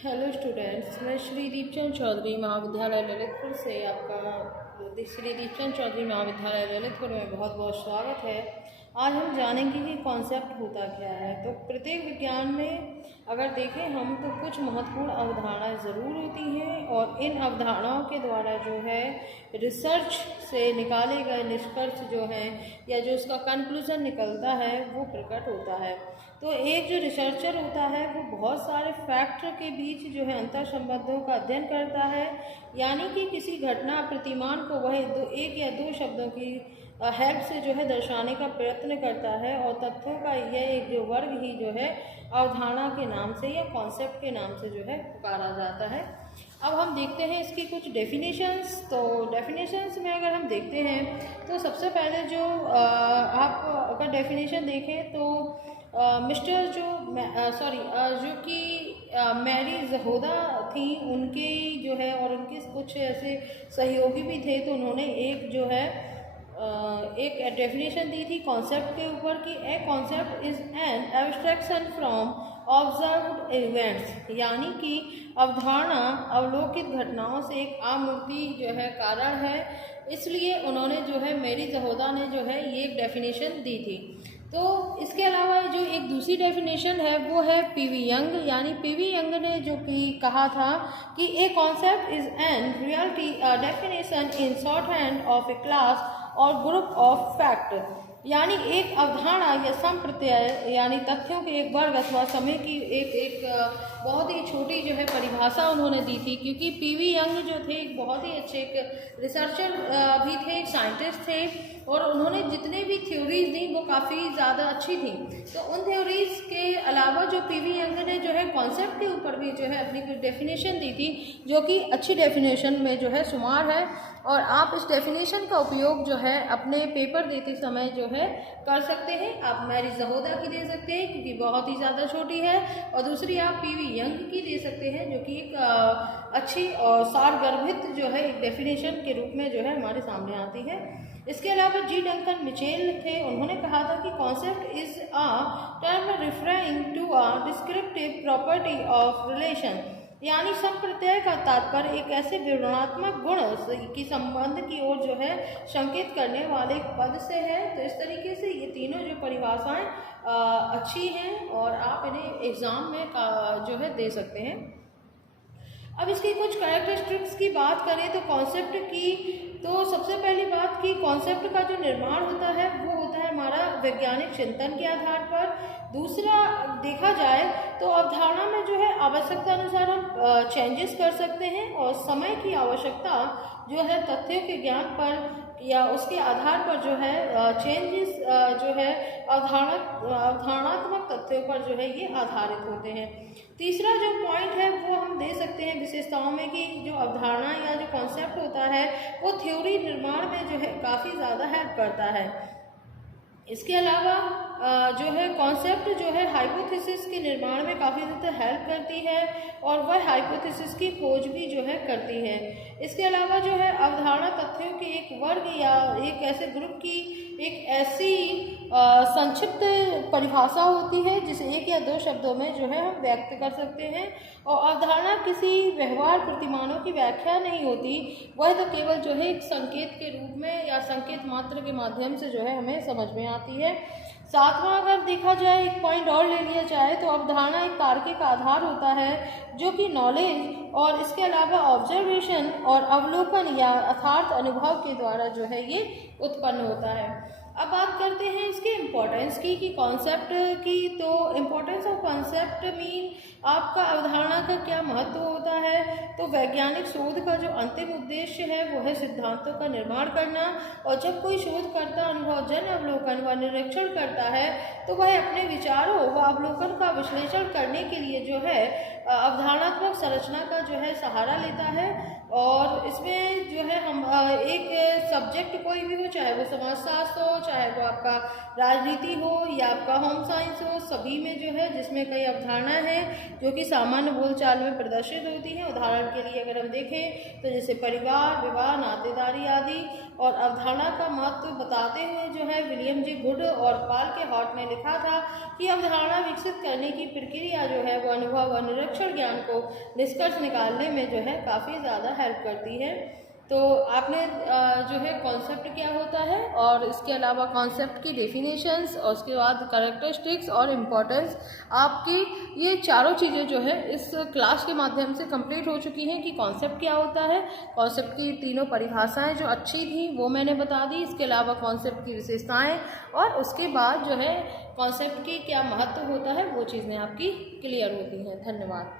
Hello students, मैं श्री दीपचंद चौधरी महाविद्यालय ललितपुर से आपका श्री दीपचंद चौधरी महाविद्यालय ललितपुर में बहुत बहुत स्वागत है। आज हम जानेंगे कि कॉन्सेप्ट होता क्या है। तो प्रत्येक विज्ञान में अगर देखें हम तो कुछ महत्वपूर्ण अवधारणाएं ज़रूर होती हैं और इन अवधारणाओं के द्वारा जो है रिसर्च से निकाले गए निष्कर्ष जो हैं या जो उसका कंक्लूजन निकलता है वो प्रकट होता है। तो एक जो रिसर्चर होता है वो बहुत सारे फैक्टर के बीच जो है अंतर संबंधों का अध्ययन करता है, यानी कि किसी घटना प्रतिमान को वह एक या दो शब्दों की हेल्प से जो है दर्शाने का प्रयत्न करता है और तथ्यों का यह एक जो वर्ग ही जो है अवधारणा के नाम से या कॉन्सेप्ट के नाम से जो है पुकारा जाता है। अब हम देखते हैं इसकी कुछ डेफिनेशंस। तो डेफिनेशंस में अगर हम देखते हैं तो सबसे पहले जो आप अगर डेफिनेशन देखें तो मिस्टर जो कि मैरी जहोदा थी, उनके जो है और उनके कुछ ऐसे सहयोगी भी थे, तो उन्होंने एक जो है एक डेफिनेशन दी थी कॉन्सेप्ट के ऊपर कि a concept is an abstraction from observed events, यानी कि अवधारणा अवलोकित घटनाओं से एक आमूर्ति जो है कारण है। इसलिए उन्होंने जो है मैरी जहोदा ने जो है ये एक डेफिनेशन दी थी। तो इसके अलावा जो एक दूसरी डेफिनेशन है वो है पीवी यंग, यानी पीवी यंग ने जो कि कहा था कि a concept is an reality definition in short hand of A class और ग्रुप ऑफ फैक्ट, यानी एक अवधारणा या संप्रत्यय यानी तथ्यों के एक वर्ग अथवा समय की एक बहुत ही छोटी जो है परिभाषा उन्होंने दी थी। क्योंकि पीवी यंग जो थे एक बहुत ही अच्छे एक रिसर्चर भी थे, एक साइंटिस्ट थे, और उन्होंने जितने भी थ्योरीज दी वो काफ़ी ज़्यादा अच्छी थी। तो उन थ्योरीज के अलावा जो पीवी यंग ने जो है कॉन्सेप्ट के ऊपर भी जो है अपनी कुछ डेफिनेशन दी थी, जो कि अच्छी डेफिनेशन में जो है शुमार है। और आप इस डेफिनेशन का उपयोग जो है अपने पेपर देते समय जो है कर सकते हैं। आप मैरी जहोदा की दे सकते हैं क्योंकि बहुत ही ज़्यादा छोटी है, और दूसरी आप पीवी यंग की दे सकते हैं जो कि एक अच्छी और सारगर्भित जो है एक डेफिनेशन के रूप में जो है हमारे सामने आती है। इसके अलावा जी डंकन मिचेल थे, उन्होंने कहा था कि concept is a term referring to a descriptive property of relation, यानी संप्रत्यय का तात्पर्य एक ऐसे विवरणात्मक गुण की संबंध की ओर जो है संकेत करने वाले एक पद से है। तो इस तरीके से ये तीनों जो परिभाषाएं अच्छी हैं और आप इन्हें एग्ज़ाम में जो है दे सकते हैं। अब इसकी कुछ कैरेक्टरिस्टिक्स की बात करें तो कॉन्सेप्ट की, तो सबसे पहली बात कि कॉन्सेप्ट का जो निर्माण होता है वो होता है हमारा वैज्ञानिक चिंतन के आधार पर। दूसरा देखा जाए तो अवधारणा में जो है आवश्यकता अनुसार हम चेंजेस कर सकते हैं, और समय की आवश्यकता जो है तथ्यों के ज्ञान पर या उसके आधार पर जो है चेंजेस जो है अवधारणात्मक तथ्यों पर जो है ये आधारित होते हैं। तीसरा जो पॉइंट है वो हम दे सकते हैं विशेषताओं में कि जो अवधारणा या जो कॉन्सेप्ट होता है वो थ्योरी निर्माण में जो है काफ़ी ज़्यादा हेल्प करता है। इसके अलावा जो है कॉन्सेप्ट जो है हाइपोथेसिस के निर्माण में काफ़ी ज़्यादा हेल्प करती है और वह हाइपोथेसिस की खोज भी जो है करती है। इसके अलावा जो है अवधारणा तथ्यों के एक वर्ग या एक ऐसे ग्रुप की एक ऐसी संक्षिप्त परिभाषा होती है जिसे एक या दो शब्दों में जो है हम व्यक्त कर सकते हैं। और अवधारणा किसी व्यवहार प्रतिमानों की व्याख्या नहीं होती, वह तो केवल जो है एक संकेत के रूप में या संकेत मात्र के माध्यम से जो है हमें समझ में आती है। सातवां अगर देखा जाए, एक पॉइंट और ले लिया जाए तो अवधारणा एक तार्किक आधार होता है जो कि नॉलेज और इसके अलावा ऑब्जर्वेशन और अवलोकन या यथार्थ अनुभव के द्वारा जो है ये उत्पन्न होता है। अब बात करते हैं इसके इम्पोर्टेंस की कि कॉन्सेप्ट की। तो इम्पोर्टेंस ऑफ कॉन्सेप्ट मीन आपका अवधारणा का क्या महत्व होता है। तो वैज्ञानिक शोध का जो अंतिम उद्देश्य है वो है सिद्धांतों का निर्माण करना, और जब कोई शोधकर्ता अनुभवजन्य अवलोकन व निरीक्षण करता है तो वह अपने विचारों व अवलोकन का विश्लेषण करने के लिए जो है अवधारणात्मक संरचना का जो है सहारा लेता है। और इसमें जो है हम एक सब्जेक्ट कोई भी हो, चाहे वो समाजशास्त्र हो, चाहे वो आपका राजनीति हो या आपका होम साइंस हो, सभी में जो है जिसमें कई अवधारणाएं हैं जो कि सामान्य बोलचाल में प्रदर्शित होती हैं। उदाहरण के लिए अगर हम देखें तो जैसे परिवार, विवाह, नातेदारी आदि। और अवधारणा का महत्व बताते हुए जो है विलियम जी गुड और पाल के हॉट ने लिखा था कि अवधारणा विकसित करने की प्रक्रिया जो है वो अनुभव व निरीक्षण विलक्षण ज्ञान को निष्कर्ष निकालने में जो है काफ़ी ज़्यादा हेल्प करती है। तो आपने जो है कॉन्सेप्ट क्या होता है और इसके अलावा कॉन्सेप्ट की डेफिनेशंस और उसके बाद कैरेक्टरिस्टिक्स और इम्पोर्टेंस, आपकी ये चारों चीज़ें जो है इस क्लास के माध्यम से कंप्लीट हो चुकी हैं कि कॉन्सेप्ट क्या होता है। कॉन्सेप्ट की तीनों परिभाषाएं जो अच्छी थी वो मैंने बता दी, इसके अलावा कॉन्सेप्ट की विशेषताएँ और उसके बाद जो है कॉन्सेप्ट की क्या महत्व होता है वो चीज़ें आपकी क्लियर होती हैं। धन्यवाद।